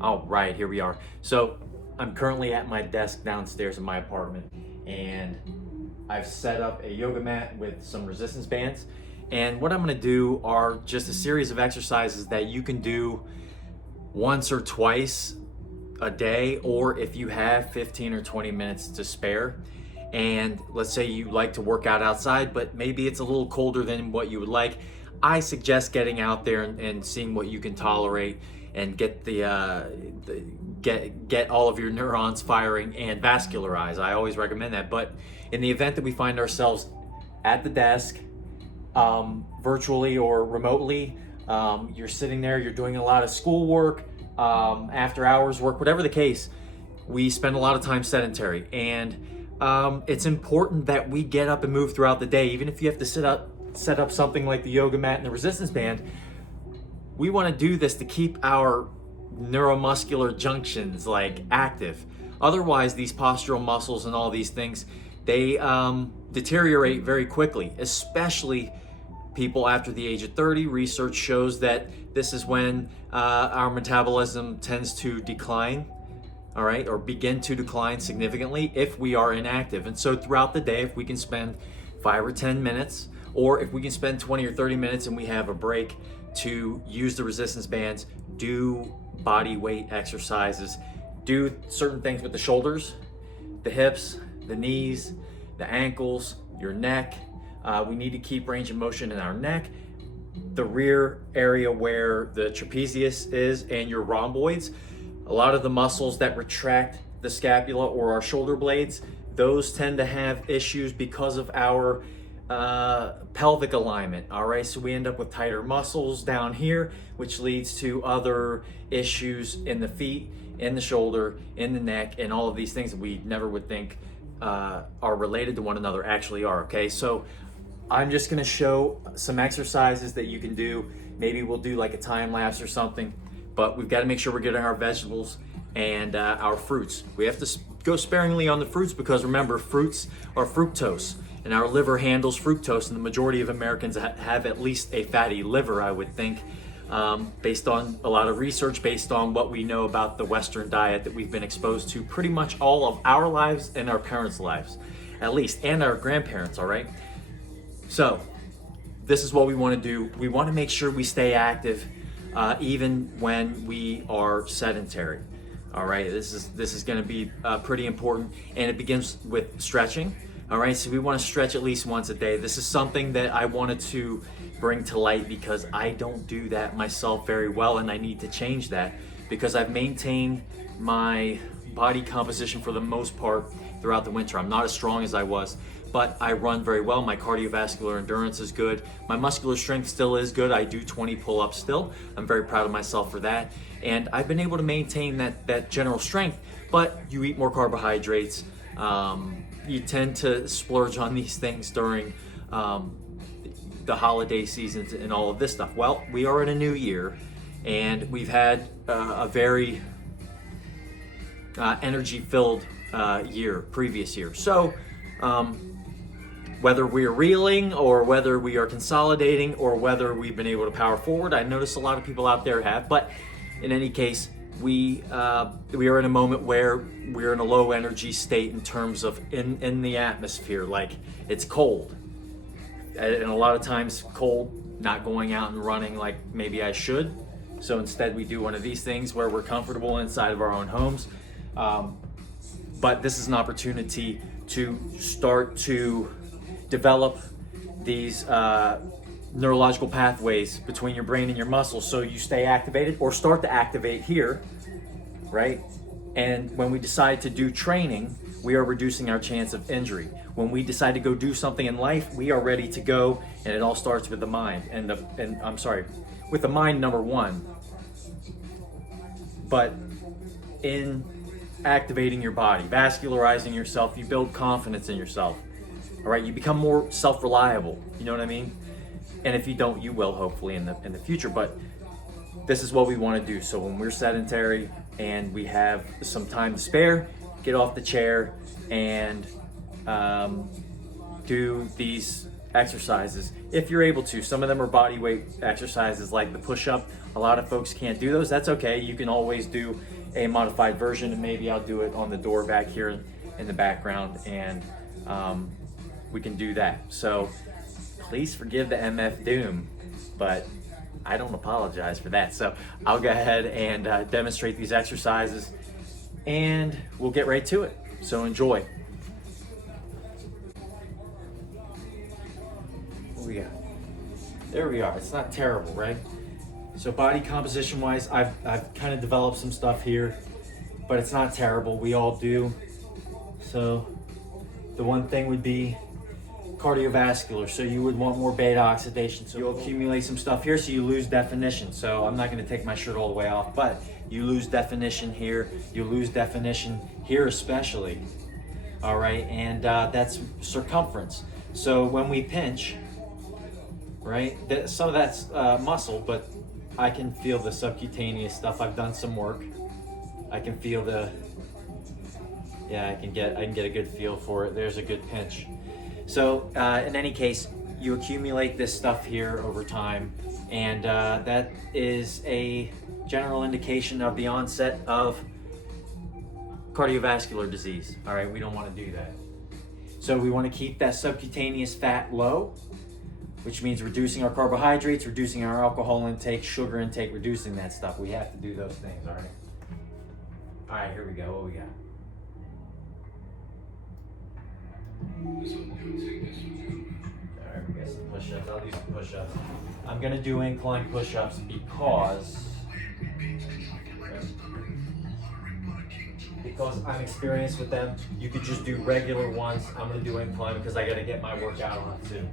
All right, here we are. So I'm currently at my desk downstairs in my apartment, and I've set up a yoga mat with some resistance bands. And what I'm gonna do are just a series of exercises that you can do once or twice a day, or if you have 15 or 20 minutes to spare. And let's say you like to work out outside, but maybe it's a little colder than what you would like. I suggest getting out there and seeing what you can tolerate and get get all of your neurons firing and vascularize. I always recommend that. But in the event that we find ourselves at the desk, virtually or remotely, you're sitting there, you're doing a lot of schoolwork, after hours work, whatever the case, we spend a lot of time sedentary. And it's important that we get up and move throughout the day. Even if you have to set up something like the yoga mat and the resistance band, we want to do this to keep our neuromuscular junctions like active. Otherwise, these postural muscles and all these things, they deteriorate very quickly, especially people after the age of 30. Research shows that this is when our metabolism tends to decline, all right, or begin to decline significantly if we are inactive. And so throughout the day, if we can spend 5 or 10 minutes, or if we can spend 20 or 30 minutes and we have a break to use the resistance bands, do body weight exercises, do certain things with the shoulders, the hips, the knees, the ankles, your neck. We need to keep range of motion in our neck, the rear area where the trapezius is, and your rhomboids. A lot of the muscles that retract the scapula or our shoulder blades, those tend to have issues because of our pelvic alignment. All right, so we end up with tighter muscles down here, which leads to other issues in the feet, in the shoulder, in the neck, and all of these things that we never would think are related to one another actually are. Okay, so I'm just going to show some exercises that you can do. Maybe we'll do like a time lapse or something, but we've got to make sure we're getting our vegetables and our fruits. We have to go sparingly on the fruits because remember, fruits are fructose, and our liver handles fructose, and the majority of Americans have at least a fatty liver, I would think, based on a lot of research, based on what we know about the Western diet that we've been exposed to pretty much all of our lives and our parents' lives, at least, and our grandparents, all right? So this is what we want to do. We want to make sure we stay active even when we are sedentary. All right, this is going to be pretty important, and it begins with stretching. All right, so we want to stretch at least once a day. This is something that I wanted to bring to light because I don't do that myself very well, and I need to change that because I've maintained my body composition for the most part throughout the winter. I'm not as strong as I was, but I run very well. My cardiovascular endurance is good. My muscular strength still is good. I do 20 pull-ups still. I'm very proud of myself for that. And I've been able to maintain that general strength, but you eat more carbohydrates. You tend to splurge on these things during the holiday seasons and all of this stuff. Well, we are in a new year, and we've had a very energy-filled previous year. So whether we're reeling or whether we are consolidating or whether we've been able to power forward, I notice a lot of people out there have, but in any case, we are in a moment where we're in a low energy state in terms of in the atmosphere, like it's cold, and a lot of times cold, not going out and running like maybe I should. So instead we do one of these things where we're comfortable inside of our own homes. But this is an opportunity to start to develop these neurological pathways between your brain and your muscles so you stay activated or start to activate here, right? And when we decide to do training, we are reducing our chance of injury. When we decide to go do something in life, we are ready to go, and it all starts with the mind. With the mind, number one. But in activating your body, vascularizing yourself, you build confidence in yourself. All right, you become more self-reliable. You know what I mean? And if you don't, you will hopefully in the future. But this is what we want to do. So when we're sedentary and we have some time to spare, get off the chair and do these exercises if you're able to. Some of them are body weight exercises like the push-up. A lot of folks can't do those. That's okay. You can always do a modified version, and maybe I'll do it on the door back here in the background, and we can do that. So please forgive the MF Doom, but I don't apologize for that. So I'll go ahead and demonstrate these exercises, and we'll get right to it. So enjoy. What we got? There we are. It's not terrible, right? So body composition wise, I've kind of developed some stuff here, but it's not terrible. We all do. So the one thing would be cardiovascular. So you would want more beta oxidation. So you'll accumulate some stuff here, so you lose definition. So I'm not going to take my shirt all the way off, but you lose definition here. You lose definition here especially. All right, and that's circumference. So when we pinch, right, some of that's muscle, but I can feel the subcutaneous stuff. I've done some work. I can feel I can get a good feel for it. There's a good pinch. So in any case, you accumulate this stuff here over time, and that is a general indication of the onset of cardiovascular disease. All right, we don't want to do that. So we want to keep that subcutaneous fat low, which means reducing our carbohydrates, reducing our alcohol intake, sugar intake, reducing that stuff. We have to do those things, all right? All right, here we go. What we got? All right, we got some push-ups. I'll do some push-ups. I'm gonna do incline push-ups because I'm experienced with them. You could just do regular ones. I'm gonna do incline because I gotta get my workout on too.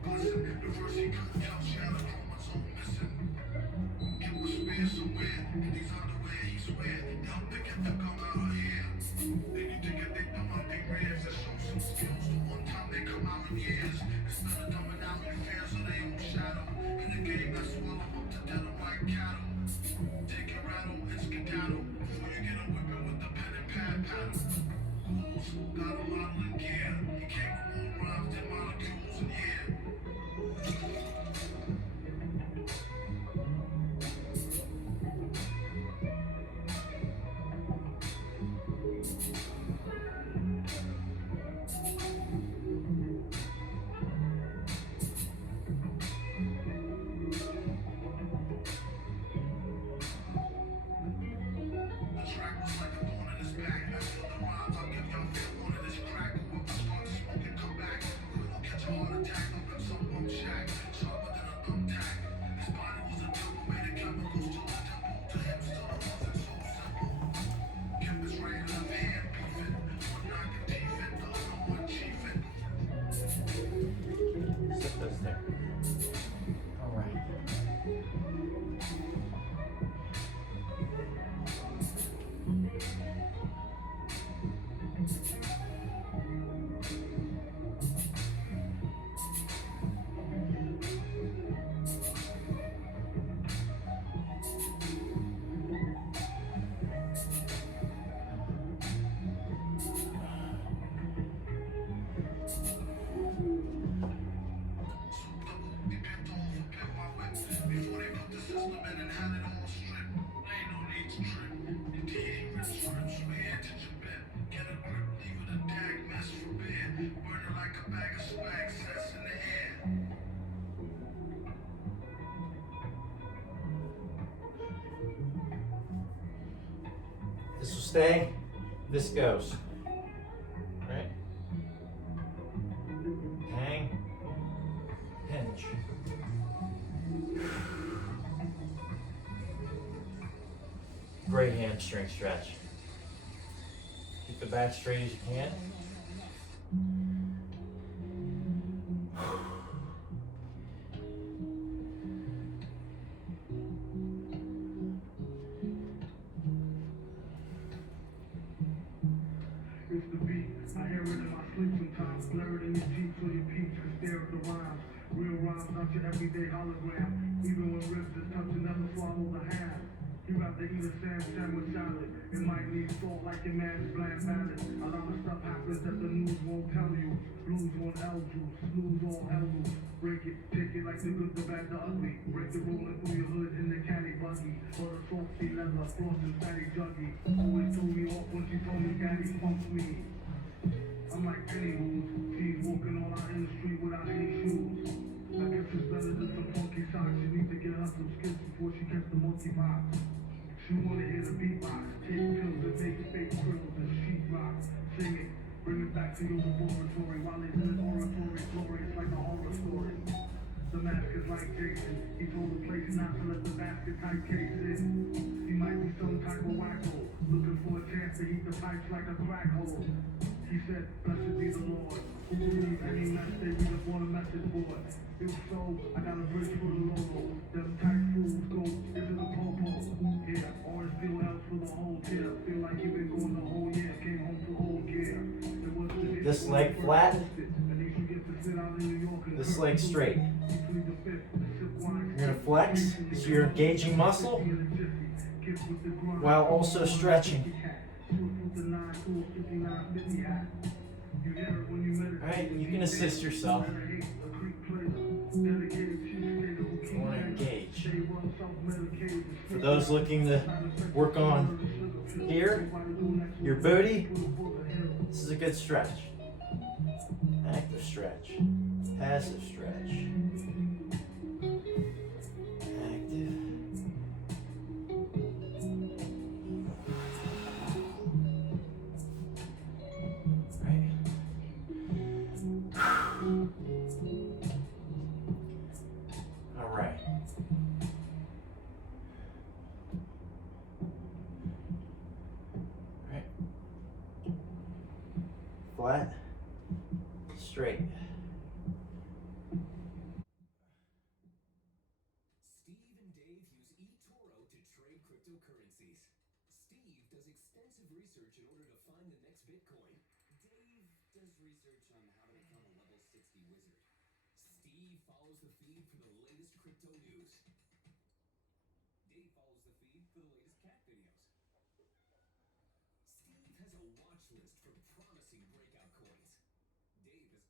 This will stay, this goes. Right? Hang, pinch. Great hamstring stretch. Keep the back straight as you can. It's the beat. I hear it in my sleep sometimes. Blur it in your cheeks so your peaks can stare at the rhymes. Real rhymes, not your everyday hologram. Even when ribs is touching, never swallow the ham. You rather eat a sandwich salad. It might need salt like your man's bland salad. A lot of stuff happens that the news won't tell you. Blues on L juice, blues all hell loose. Break it, take it like the good, the bad, the ugly. Break it rolling through your hood in the caddy buggy. Or the salty leather, floss and fatty juggy. Always threw me off when she told me daddy punked me. I'm like any moves. She's walking all out in the street without any shoes. I guess it's better than some funky socks. You need to get her some skills before she gets the monkeypox. She wanna hear the beatbox, take pills and make fake grills and sheetrock. Sing it, bring it back to your laboratory while it's in an oratory. Glorious like a horror story. The mask is like Jason. He told the place not to let the basket type case in. He might be some type of wacko, looking for a chance to heat the pipes like a crack hole. He said, blessed be the Lord. Who believes any mess they read up on a message board? If so, I got a bridge for the Lolo. Them tight fools go into the popo. Yeah, orange peel else for the whole year. Feel like you've been going the whole year. Came home to old gear. This leg flat, this leg straight. You're gonna flex, so you're engaging muscle while also stretching. Alright, you can assist yourself. You want to engage. For those looking to work on here, your booty, this is a good stretch. Active stretch, passive stretch, active. Right. All right. Right. Flat. Straight. Steve and Dave use eToro to trade cryptocurrencies. Steve does extensive research in order to find the next Bitcoin. Dave does research on how to become a level 60 wizard. Steve follows the feed for the latest crypto news. Dave follows the feed for the latest cat videos. Steve has a watch list for promising breakout coins. Dave has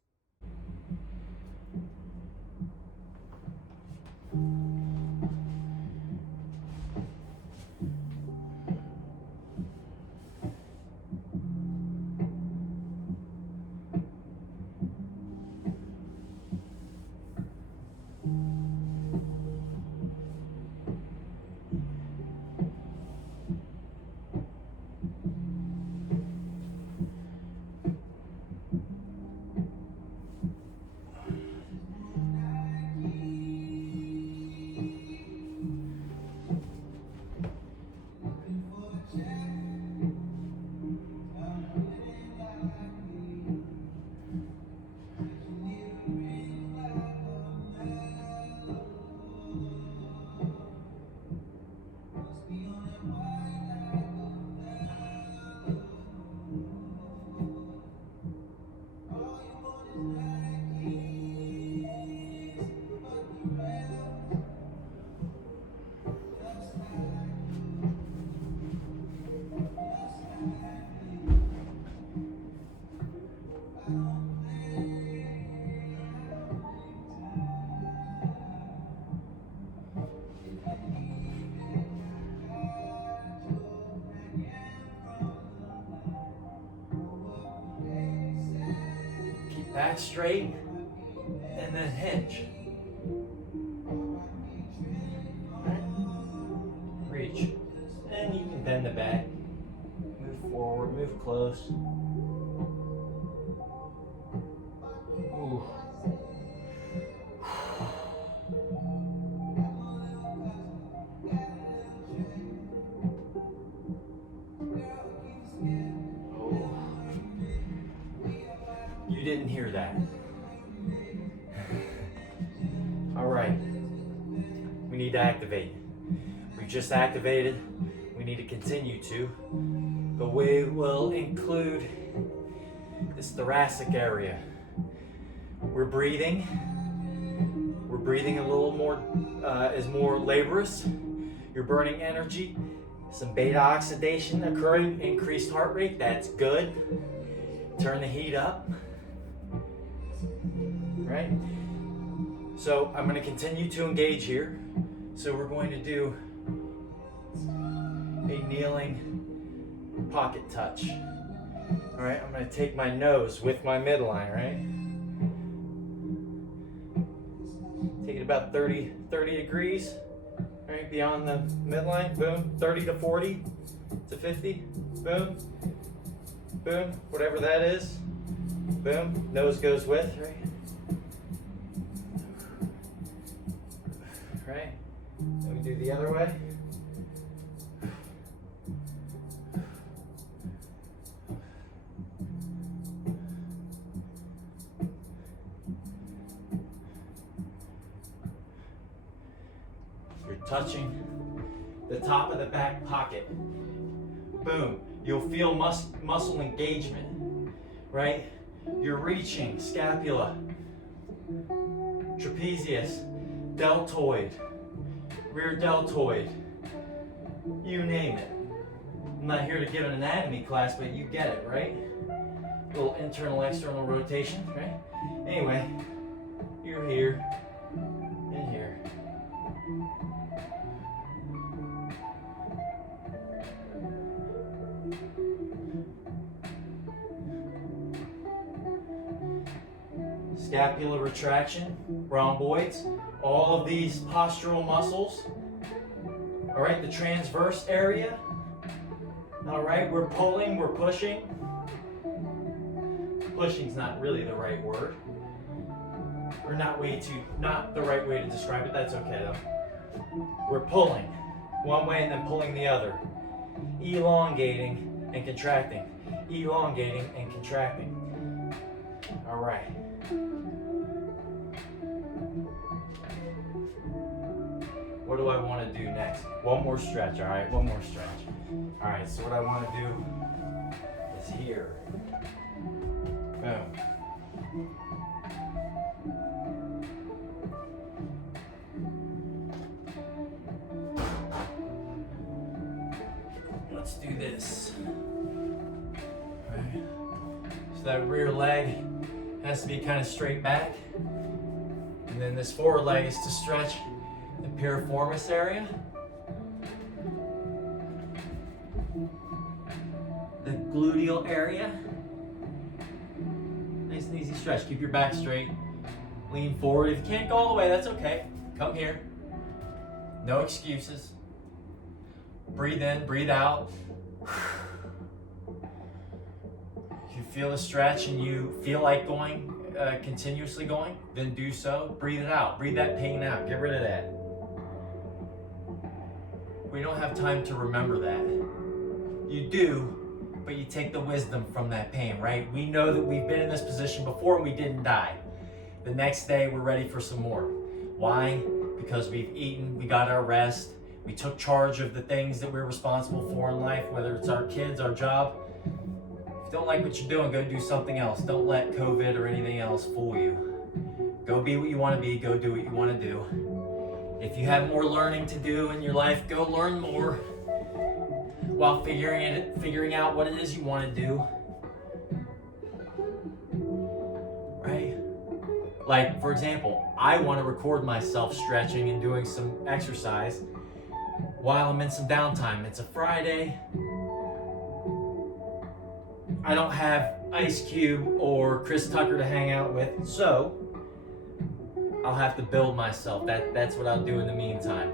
Keep back straight and then hinge. Right. Reach. And you can bend the back. Move forward, move close. Ooh. Oh. You didn't hear that. All right. We need to activate. We just activated. We need to continue to. But we will include this thoracic area. We're breathing. We're breathing a little more, is more laborious. You're burning energy, some beta oxidation occurring, increased heart rate, that's good. Turn the heat up, right? So I'm going to continue to engage here. So we're going to do a kneeling pocket touch. All right, I'm going to take my nose with my midline, right? Take it about 30 degrees, right, beyond the midline, boom, 30 to 40 to 50, boom, boom, whatever that is, boom, nose goes with, right? Right, then we do the other way. You're touching the top of the back pocket. Boom, you'll feel muscle engagement, right? You're reaching scapula, trapezius, deltoid, rear deltoid, you name it. I'm not here to give an anatomy class, but you get it, right? A little internal, external rotation, right? Anyway, you're here and here. Scapular retraction, rhomboids, all of these postural muscles. All right, the transverse area. All right, we're pulling, we're pushing. Pushing's not really the right word. Or not the right way to describe it, that's okay though. We're pulling one way and then pulling the other. Elongating and contracting. Elongating and contracting. All right. What do I want to do next? One more stretch, all right? One more stretch. All right, so what I want to do is here. Boom. Let's do this. All right. So that rear leg has to be kind of straight back. And then this forward leg is to stretch the piriformis area. The gluteal area. Nice and easy stretch. Keep your back straight. Lean forward. If you can't go all the way, that's okay. Come here. No excuses. Breathe in, breathe out. If you feel the stretch and you feel like going, continuously going, then do so. Breathe it out. Breathe that pain out. Get rid of that. We don't have time to remember that. You do, but you take the wisdom from that pain, right? We know that we've been in this position before and we didn't die. The next day, we're ready for some more. Why? Because we've eaten, we got our rest, we took charge of the things that we're responsible for in life, whether it's our kids, our job. If you don't like what you're doing, go do something else. Don't let COVID or anything else fool you. Go be what you want to be, go do what you want to do. If you have more learning to do in your life, go learn more while figuring out what it is you want to do. Right? Like, for example, I want to record myself stretching and doing some exercise while I'm in some downtime. It's a Friday. I don't have Ice Cube or Chris Tucker to hang out with, so I'll have to build myself. That's what I'll do in the meantime.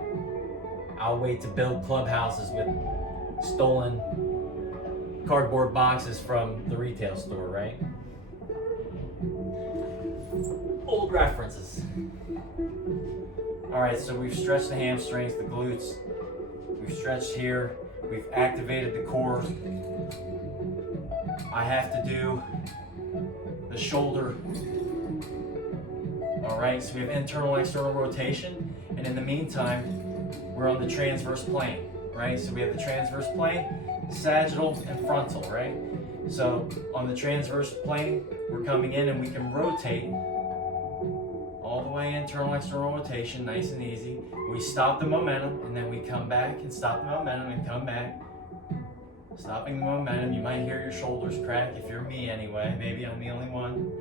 I'll wait to build clubhouses with stolen cardboard boxes from the retail store, right? Old references. All right, so we've stretched the hamstrings, the glutes. We've stretched here. We've activated the core. I have to do the shoulder. All right, so we have internal, external rotation. And in the meantime, we're on the transverse plane, right? So we have the transverse plane, sagittal, and frontal, right? So on the transverse plane, we're coming in and we can rotate all the by internal external rotation, nice and easy. We stop the momentum and then we come back and stop the momentum and come back. Stopping the momentum, you might hear your shoulders crack if you're me anyway. Maybe I'm the only one.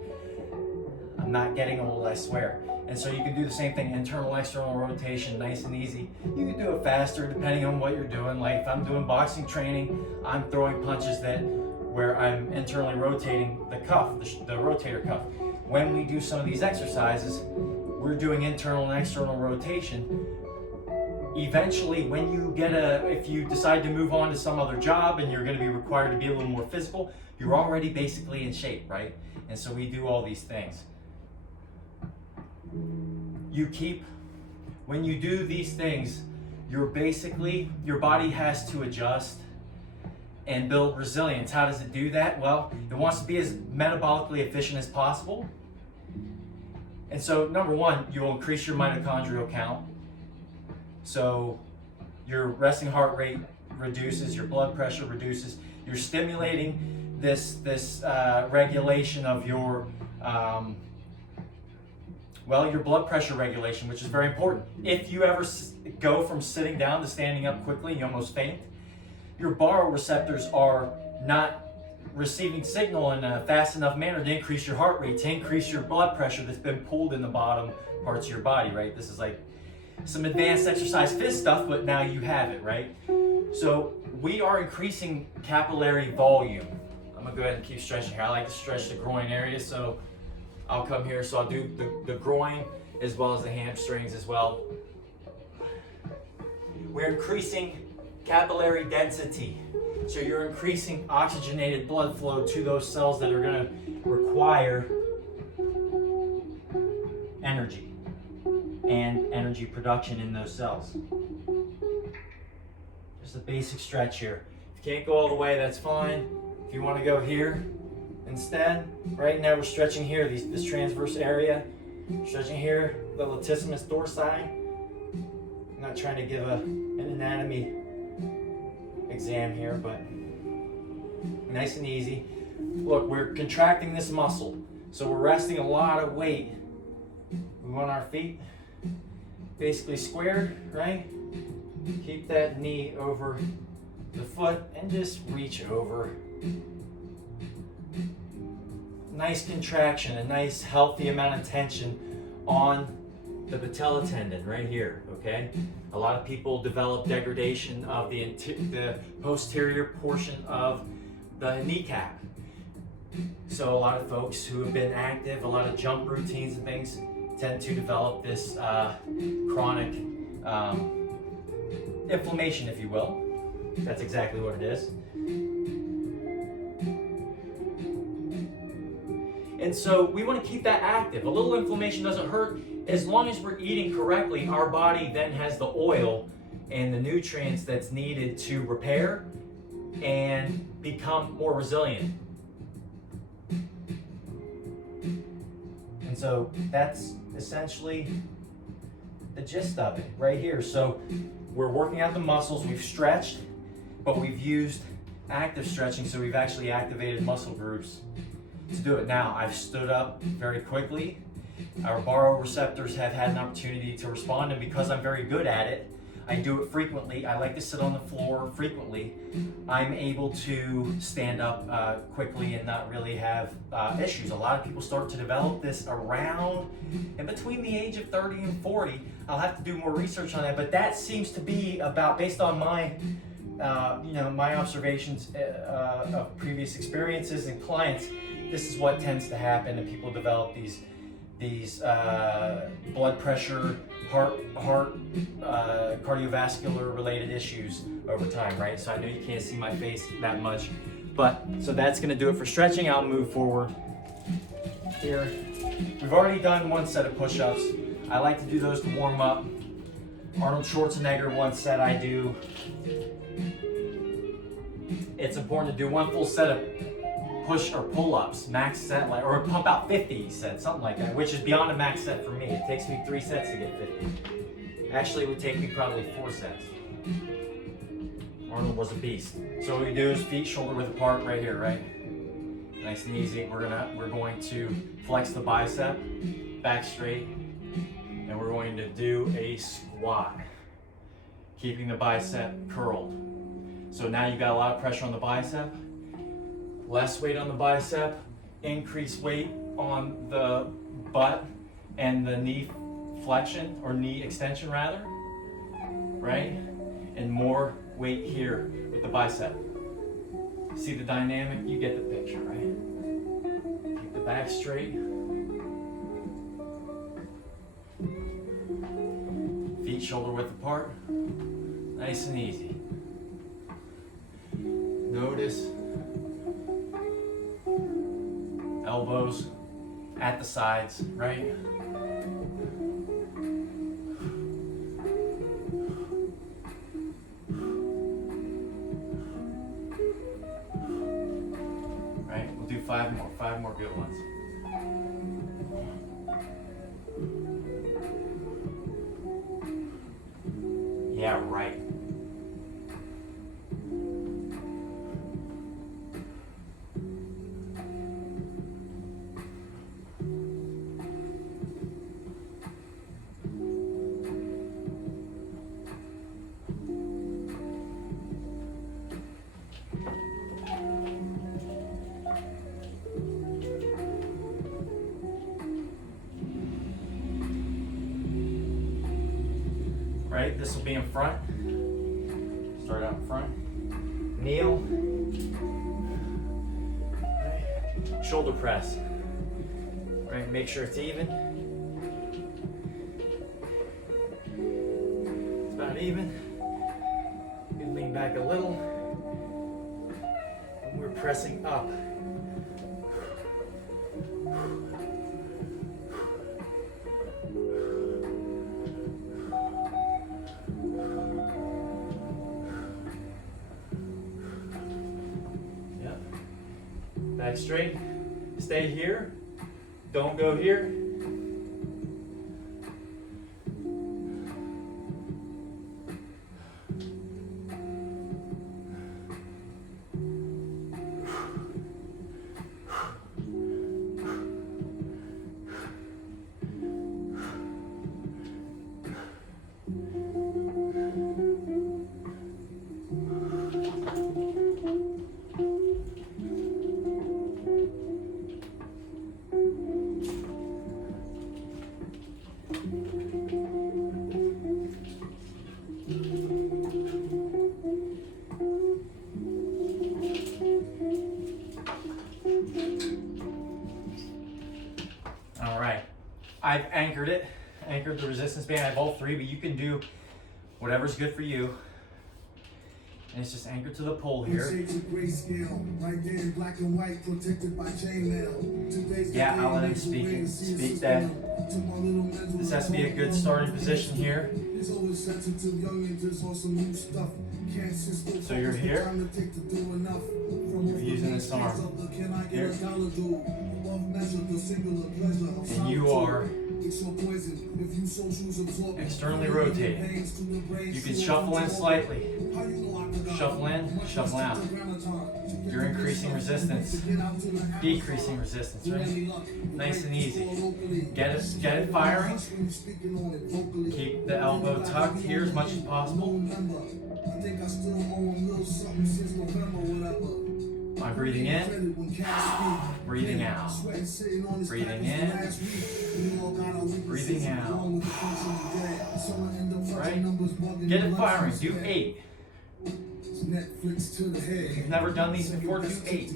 I'm not getting old, I swear. And so you can do the same thing, internal external rotation, nice and easy. You can do it faster depending on what you're doing. Like if I'm doing boxing training, I'm throwing punches where I'm internally rotating the cuff, the rotator cuff. When we do some of these exercises, we're doing internal and external rotation. Eventually, when you if you decide to move on to some other job and you're going to be required to be a little more physical, you're already basically in shape, right? And so we do all these things. When you do these things, your body has to adjust and build resilience. How does it do that? Well, it wants to be as metabolically efficient as possible. And so, number one, you'll increase your mitochondrial count. So your resting heart rate reduces, your blood pressure reduces. You're stimulating this regulation of your blood pressure regulation, which is very important. If you ever go from sitting down to standing up quickly and you almost faint, your baroreceptors are not receiving signal in a fast enough manner to increase your heart rate, to increase your blood pressure that's been pulled in the bottom parts of your body, right? This is like some advanced exercise fit stuff, but now you have it, right? So we are increasing capillary volume. I'm gonna go ahead and keep stretching here. I like to stretch the groin area, so I'll come here. So I'll do the groin as well as the hamstrings as well. We're increasing capillary density. So you're increasing oxygenated blood flow to those cells that are gonna require energy and energy production in those cells. Just a basic stretch here. If you can't go all the way, that's fine. If you want to go here instead, right now we're stretching here, this transverse area. Stretching here, the latissimus dorsi. I'm not trying to give an anatomy exam here, but nice and easy. Look, we're contracting this muscle, so we're resting a lot of weight. We want our feet basically squared, right? Keep that knee over the foot and just reach over. Nice contraction, a nice healthy amount of tension on the patella tendon right here, okay? A lot of people develop degradation of the posterior portion of the kneecap. So a lot of folks who have been active, a lot of jump routines and things, tend to develop this chronic inflammation, if you will. That's exactly what it is. And so we want to keep that active. A little inflammation doesn't hurt. As long as we're eating correctly, our body then has the oil and the nutrients that's needed to repair and become more resilient. And so that's essentially the gist of it right here. So we're working out the muscles, we've stretched, but we've used active stretching, so we've actually activated muscle groups to do it. Now, I've stood up very quickly. Our baroreceptors have had an opportunity to respond, and because I'm very good at it, I do it frequently. I like to sit on the floor frequently. I'm able to stand up quickly and not really have issues. A lot of people start to develop this around and between the age of 30 and 40. I'll have to do more research on that, but that seems to be about, based on my my observations of previous experiences and clients, this is what tends to happen, and people develop these blood pressure, heart cardiovascular related issues over time, right? So I know you can't see my face that much, but so that's gonna do it for stretching. I'll move forward here. We've already done one set of push-ups. I like to do those to warm up. Arnold Schwarzenegger once said I do. It's important to do one full set of push or pull-ups, max set, like, or pump out 50, he said, something like that, which is beyond a max set for me. It takes me 3 sets to get 50. Actually, it would take me probably 4 sets. Arnold was a beast. So what we do is feet shoulder width apart right here, right? Nice and easy. We're going to flex the bicep, back straight, and we're going to do a squat, keeping the bicep curled. So now you've got a lot of pressure on the bicep, less weight on the bicep, increased weight on the butt and the knee flexion, or knee extension rather, right? And more weight here with the bicep. See the dynamic? You get the picture, right? Keep the back straight. Feet shoulder width apart. Nice and easy. Notice elbows at the sides, right? Right, we'll do five more good ones. Yeah, right. Right, this will be in front. Start out in front. Kneel. Right. Shoulder press. Right, make sure it's even. It's about even. You can lean back a little. And we're pressing up. Back straight, stay here, don't go here. I've anchored the resistance band. I have all three, but you can do whatever's good for you. And it's just anchored to the pole here. Yeah, I'll let him speak. Speak that. This has to be a good starting position here. So you're here. You're using this arm. Here. And you are externally rotating. You can shuffle in slightly. Shuffle in, shuffle out. You're increasing resistance, decreasing resistance, right? Nice and easy. Get it firing. Keep the elbow tucked here as much as possible. I'm breathing in, breathing out, breathing in, breathing out. Right? Get it firing. Do 8. If you've never done these before, do 8.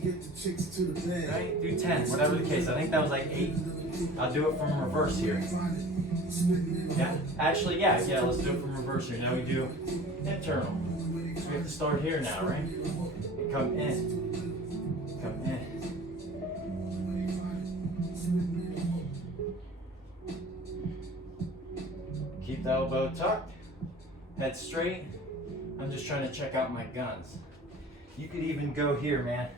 Right? Do 10, whatever the case. I think that was like 8. I'll do it from reverse here. Yeah? Actually, yeah, let's do it from reverse here. Now we do internal. So we have to start here now, right? And come in. Come in. Keep the elbow tucked, head straight. I'm just trying to check out my guns. You could even go here, man.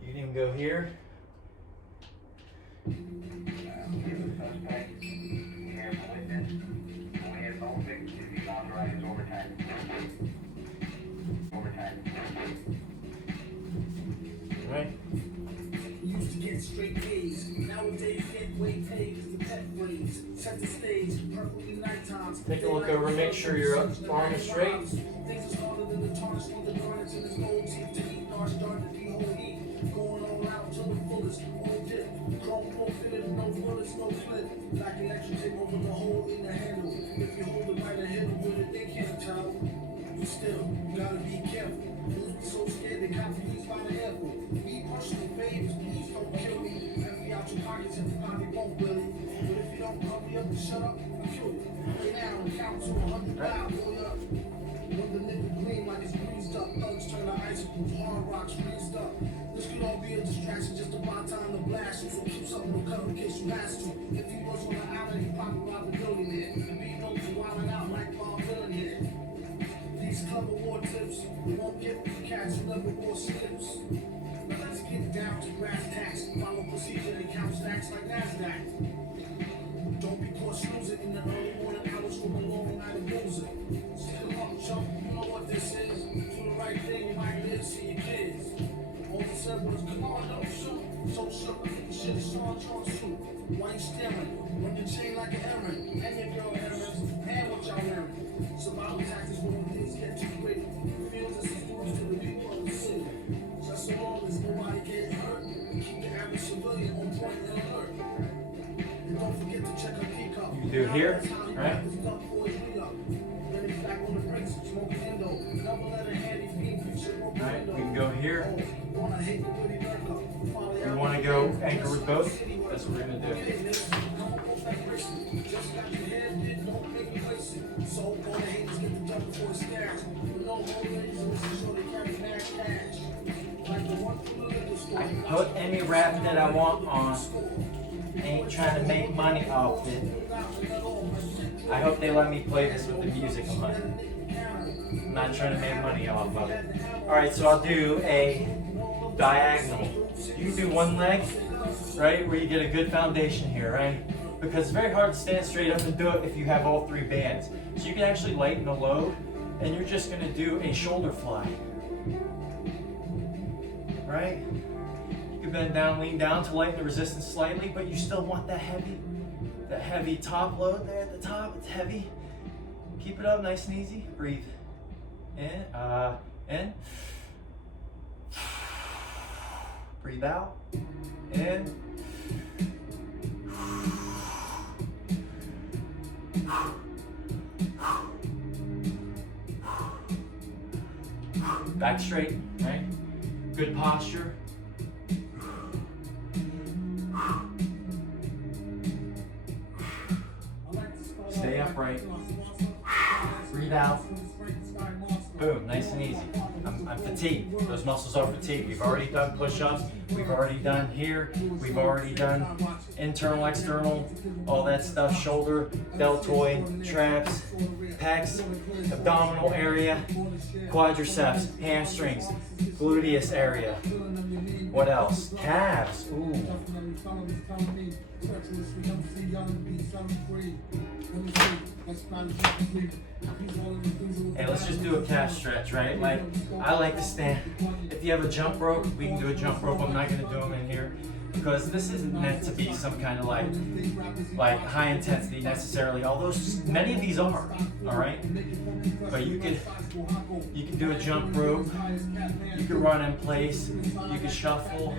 You can even go here. Right. Used to get straight A's, Nowadays, get weight paid is the pet phrase. Set the stage, perfectly night times. Take a look over, make sure your arm is straight. Things are harder than the tarnish with the garnets in his gold teeth to eat, dark starting to be whole heat. Going all out to the fullest, all dip. Chrome full fitted, no bullets, no clip. Like electric tape over the hole in the handle. If you hold it right and hit it with it, they can't tell. But still, you gotta be careful. Dudes be so scared they copy these by the handful. Me personal favors, please don't kill me. Empty out your pockets if you probably won't, Willie. But if you don't cover me up and shut up, I'll kill you. Lay down and count to 100 loud, boy up. When the nigga gleam like it's greased up, thugs turn to icicles, hard rocks freezed up. This could all be a distraction just to buy time to blast you. So keep something to cover in case you has to. If he was on the island, he probably robbed the billionaire. And be known for wilding out like Bob Dylan here. These clever war tips, you won't get the cats who never wore slips. Now let's get down to brass tacks. Follow procedure and count stacks like NASDAQ. Don't be caught snoozing in the early morning hours from a long night of boozing. Still up, chump, you know what this is. Do the right thing, you might live to see your kids. All he said was, come on, don't shoot. So shook, I think the shit is Sean Trump suit. Why you staring? Run your chain like an errand. And your girl errands, and what y'all wearing. Survival tactics when things get too quick. Feels as students to the people of the city. Just so long as nobody gets hurt, keep the average civilian on point and alert. And don't forget to check her peacock. You do here, right? Alright, we can go here. We want to go anchor with both. That's what we're going to do. I can put any rap that I want on. I ain't trying to make money off it. I hope they let me play this with the music on. I'm not trying to make money off of it. Alright, so I'll do a diagonal. You can do one leg, right, where you get a good foundation here, right? Because it's very hard to stand straight up and do it if you have all three bands. So you can actually lighten the load, and you're just going to do a shoulder fly. Right? You can bend down, lean down to lighten the resistance slightly, but you still want that heavy top load there at the top. It's heavy. Keep it up nice and easy. Breathe. In. Breathe out. In. Back straight, right? Good posture. Stay upright. Breathe out. Boom, nice and easy. I'm fatigued. Those muscles are fatigued. We've already done push-ups. We've already done here. We've already done internal, external, all that stuff. Shoulder, deltoid, traps, pecs, abdominal area, quadriceps, hamstrings, gluteus area. What else? Calves. Ooh. Hey, let's just do a calf stretch, right? Like, I like to stand. If you have a jump rope, we can do a jump rope. I'm not going to do them in here because this isn't meant to be some kind of like high intensity necessarily. Although many of these are, all right. But you could do a jump rope. You could run in place. You could shuffle.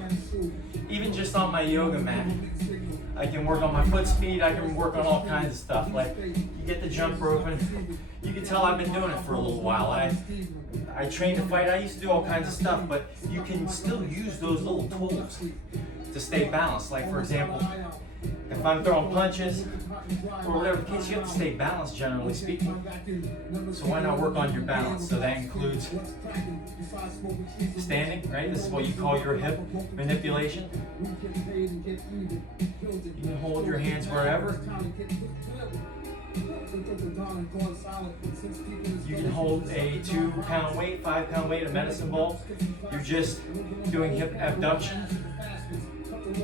Even just on my yoga mat. I can work on my foot speed, I can work on all kinds of stuff. Like, you get the jump rope and you can tell I've been doing it for a little while. I trained to fight, I used to do all kinds of stuff, but you can still use those little tools to stay balanced. Like, for example, if I'm throwing punches or whatever the case, you have to stay balanced, generally speaking. So why not work on your balance? So that includes standing, right? This is what you call your hip manipulation. You can hold your hands wherever. You can hold a 2-pound weight, 5-pound weight, a medicine ball. You're just doing hip abduction.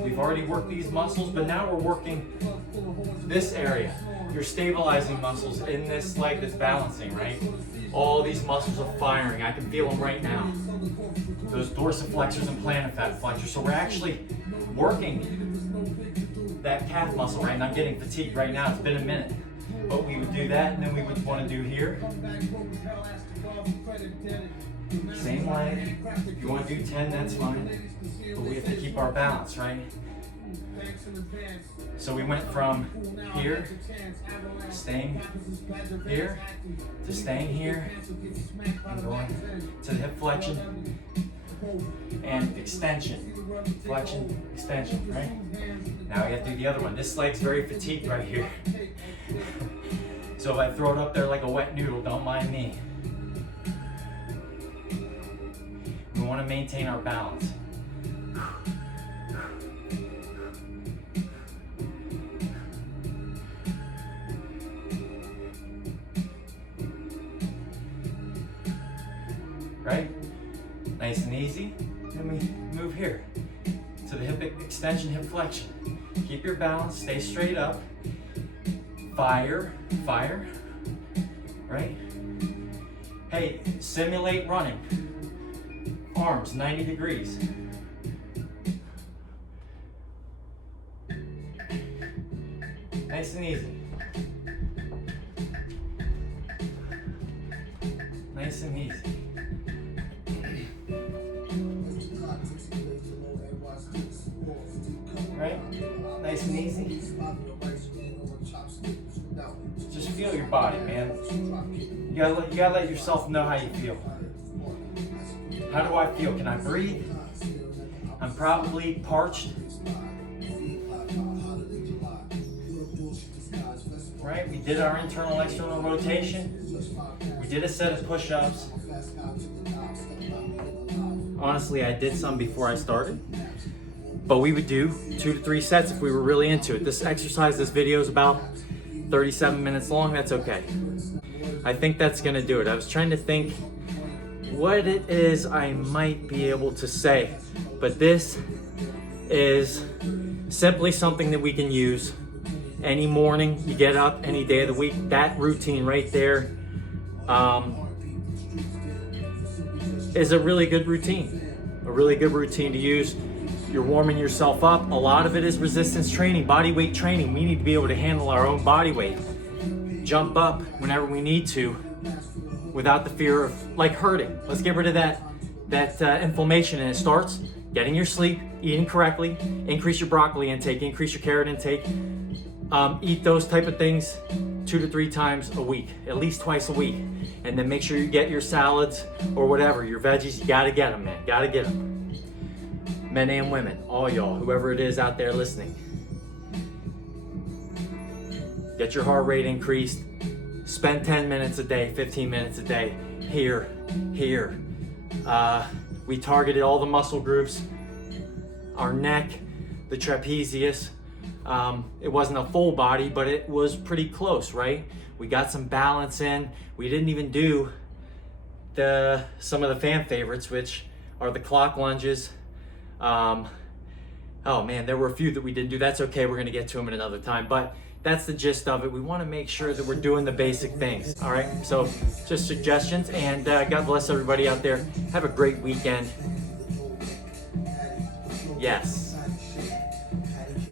We've already worked these muscles, but now we're working this area. You're stabilizing muscles in this leg that's balancing, right? All these muscles are firing. I can feel them right now. Those dorsiflexors and plantar flexors. So we're actually working that calf muscle, right? And I'm getting fatigued right now, it's been a minute. But we would do that, and then we would want to do here. Same leg. If you want to do 10, that's fine. But we have to keep our balance, right? So we went from here, staying here, to staying here, and going to the hip flexion and extension. Flexion, extension, right? Now we have to do the other one. This leg's very fatigued right here. So if I throw it up there like a wet noodle, don't mind me. We want to maintain our balance. Right? Nice and easy. Then we move here to the hip extension, hip flexion. Keep your balance, stay straight up. Fire, fire, right? Hey, simulate running. Arms 90 degrees. Nice and easy. Nice and easy. Right? Nice and easy. Just feel your body, man. You gotta let yourself know how you feel. How do I feel? Can I breathe? I'm probably parched. Right? We did our internal external rotation. We did a set of push-ups. Honestly, I did some before I started. But we would do 2 to 3 sets if we were really into it. This exercise, this video is about 37 minutes long. That's okay. I think that's gonna do it. I was trying to think what it is I might be able to say, but this is simply something that we can use any morning. You get up any day of the week. That routine right there is a really good routine. A really good routine to use. You're warming yourself up. A lot of it is resistance training, body weight training. We need to be able to handle our own body weight. Jump up whenever we need to without the fear of like hurting. Let's get rid of that inflammation, and it starts getting your sleep, eating correctly, increase your broccoli intake, increase your carrot intake. Eat those type of things 2 to 3 times a week, at least twice a week. And then make sure you get your salads or whatever, your veggies. You gotta get them, man, gotta get them. Men and women, all y'all, whoever it is out there listening. Get your heart rate increased. Spend 10 minutes a day, 15 minutes a day. Here. We targeted all the muscle groups. Our neck, the trapezius. It wasn't a full body, but it was pretty close, right? We got some balance in. We didn't even do some of the fan favorites, which are the clock lunges. Oh man, there were a few that we didn't do. That's okay, we're gonna get to them at another time, but that's the gist of it. We wanna make sure that we're doing the basic things, all right? So just suggestions, and God bless everybody out there. Have a great weekend. Yes.